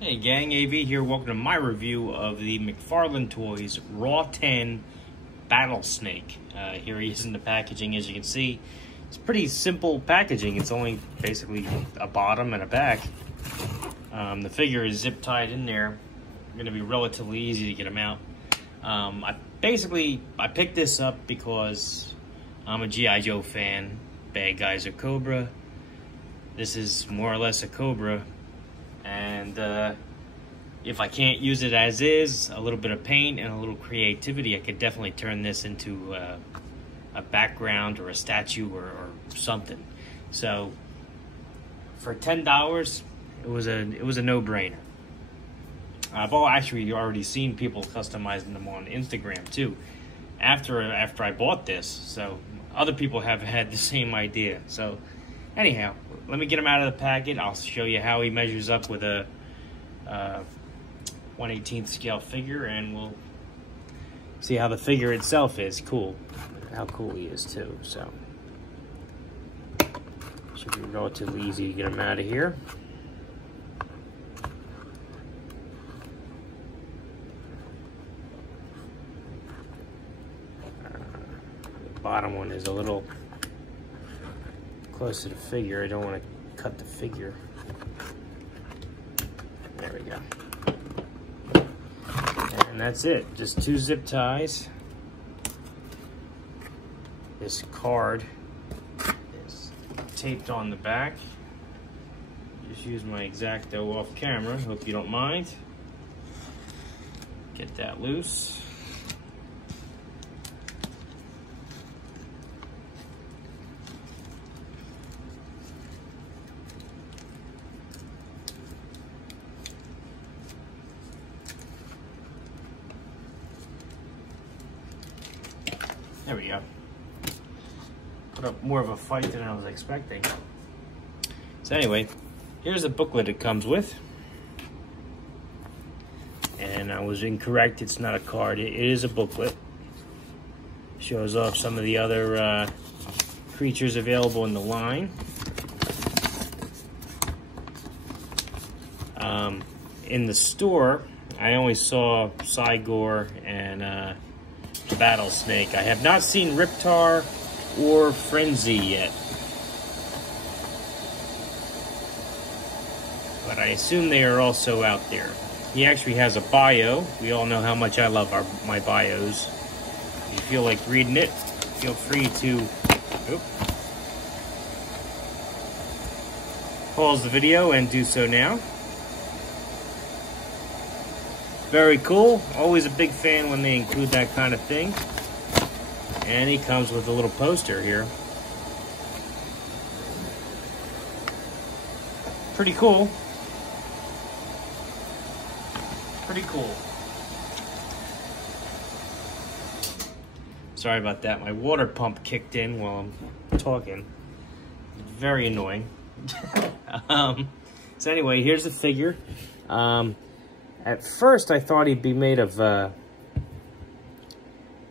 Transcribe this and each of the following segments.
Hey gang, AV here. Welcome to my review of the McFarlane Toys Raw10 Battlesnake. Here he is in the packaging. As you can see, it's pretty simple packaging. It's only basically a bottom and a back. The figure is zip tied in there. Going to be relatively easy to get him out. I picked this up because I'm a G.I. Joe fan. Bad guys are Cobra. This is more or less a Cobra. And if I can't use it as is, a little bit of paint and a little creativity, I could definitely turn this into a background or a statue or something. So for $10, it was a no-brainer. I've actually already seen people customizing them on Instagram too. After I bought this, so other people have had the same idea. So anyhow, let me get him out of the packet. I'll show you how he measures up with a 1/18 scale figure, and we'll see how the figure itself is cool. How cool he is too. So should be relatively easy to get him out of here. The bottom one is a little close to the figure. I don't want to cut the figure. There we go. And that's it. Just 2 zip ties. This card is taped on the back. Just use my X-Acto off camera. Hope you don't mind. Get that loose. There we go. Put up more of a fight than I was expecting. So anyway, here's the booklet it comes with. And I was incorrect, it's not a card, it is a booklet. Shows off some of the other creatures available in the line. In the store, I only saw Cygor and Battlesnake. I have not seen Riptar or Frenzy yet, but I assume they are also out there. He actually has a bio. We all know how much I love my bios. If you feel like reading it, feel free to pause the video and do so now. Very cool. Always a big fan when they include that kind of thing. And he comes with a little poster here. Pretty cool. Pretty cool. Sorry about that. My water pump kicked in while I'm talking. Very annoying. So anyway, here's the figure. At first, I thought he'd be made of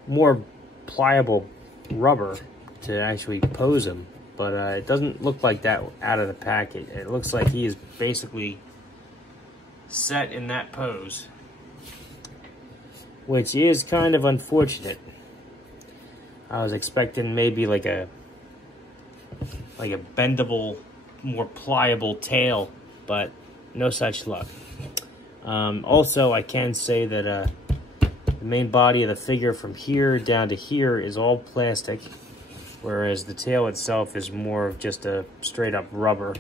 more pliable rubber to actually pose him, but it doesn't look like that out of the packet. It looks like he is basically set in that pose, which is kind of unfortunate. I was expecting maybe like a bendable, more pliable tail, but no such luck. Also, I can say that the main body of the figure from here down to here is all plastic, whereas the tail itself is more of just a straight up rubber.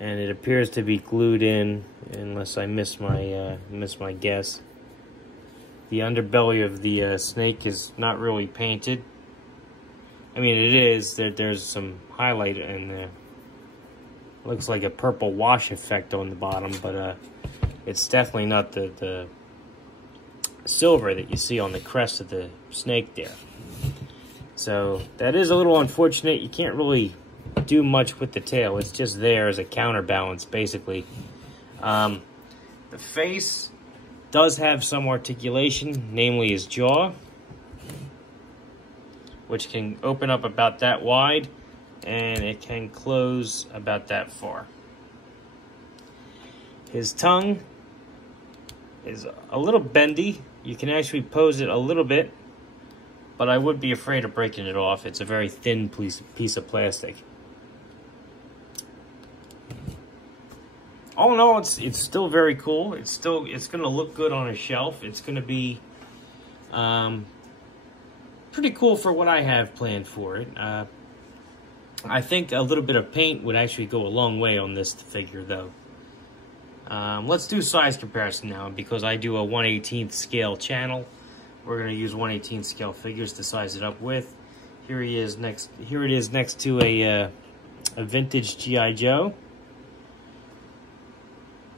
And it appears to be glued in, unless I miss my guess. The underbelly of the snake is not really painted. I mean, it is. There's some highlight in there. Looks like a purple wash effect on the bottom, but it's definitely not the silver that you see on the crest of the snake there. So that is a little unfortunate. You can't really do much with the tail. It's just there as a counterbalance, basically. The face does have some articulation, namely his jaw, which can open up about that wide, and it can close about that far. His tongue is a little bendy. You can actually pose it a little bit, but I would be afraid of breaking it off. It's a very thin piece of plastic. All in all, it's still very cool. It's going to look good on a shelf. It's going to be pretty cool for what I have planned for it. I think a little bit of paint would actually go a long way on this figure, though. Let's do size comparison now, because I do a 1/18th scale channel. We're going to use 1/18th scale figures to size it up with. Here it is next to a vintage G.I. Joe.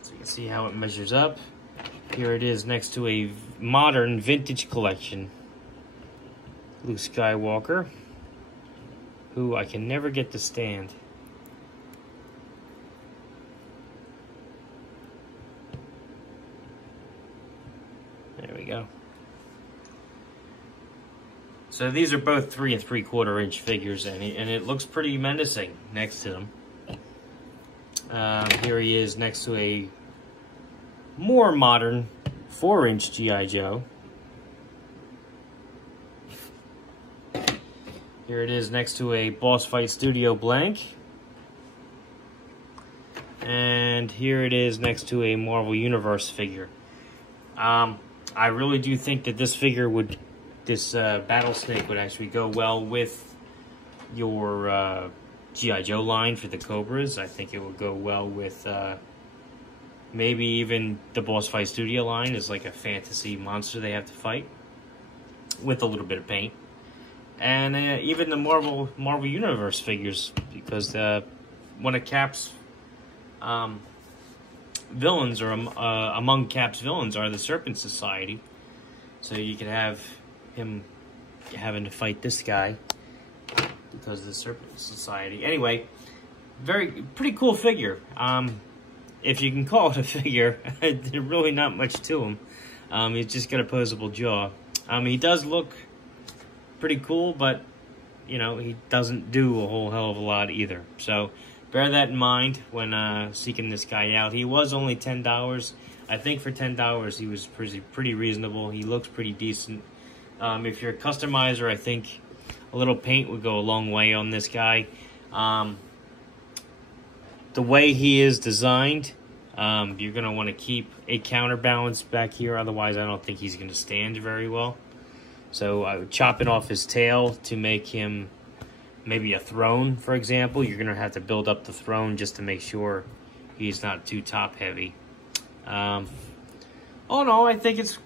So you can see how it measures up. Here it is next to a modern vintage collection Luke Skywalker, who I can never get to stand. There we go. So these are both 3 3/4 inch figures, and it looks pretty menacing next to them. Here he is next to a more modern 4-inch G.I. Joe. Here it is next to a Boss Fight Studio blank. And here it is next to a Marvel Universe figure. I really do think that this figure would, this Battlesnake would actually go well with your G.I. Joe line for the Cobras. I think it would go well with maybe even the Boss Fight Studio line is like a fantasy monster they have to fight with a little bit of paint. And even the Marvel Universe figures, because one of Cap's villains, or among Cap's villains, are the Serpent Society. So you could have him having to fight this guy because of the Serpent Society. Anyway, pretty cool figure. If you can call it a figure, there's really not much to him. He's just got a posable jaw. He does look pretty cool, but you know, he doesn't do a whole hell of a lot either. So bear that in mind when seeking this guy out. He was only $10. I think for $10 he was pretty reasonable. He looks pretty decent. If you're a customizer, I think a little paint would go a long way on this guy. The way he is designed, you're going to want to keep a counterbalance back here. Otherwise, I don't think he's going to stand very well. So I would chop it off his tail to make him maybe a throne, for example. You're going to have to build up the throne just to make sure he's not too top heavy. Oh no, I think it's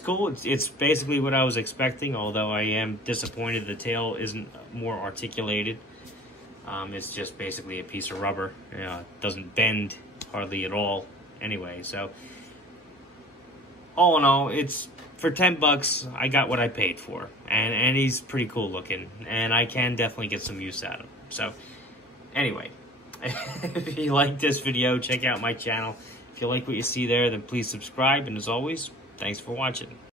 cool. It's basically what I was expecting, although I am disappointed the tail isn't more articulated. It's just basically a piece of rubber. It doesn't bend hardly at all anyway. So all in all, it's for $10, I got what I paid for, and he's pretty cool looking, and I can definitely get some use out of him. So anyway, if you like this video, check out my channel. If you like what you see there, then please subscribe, and as always, thanks for watching.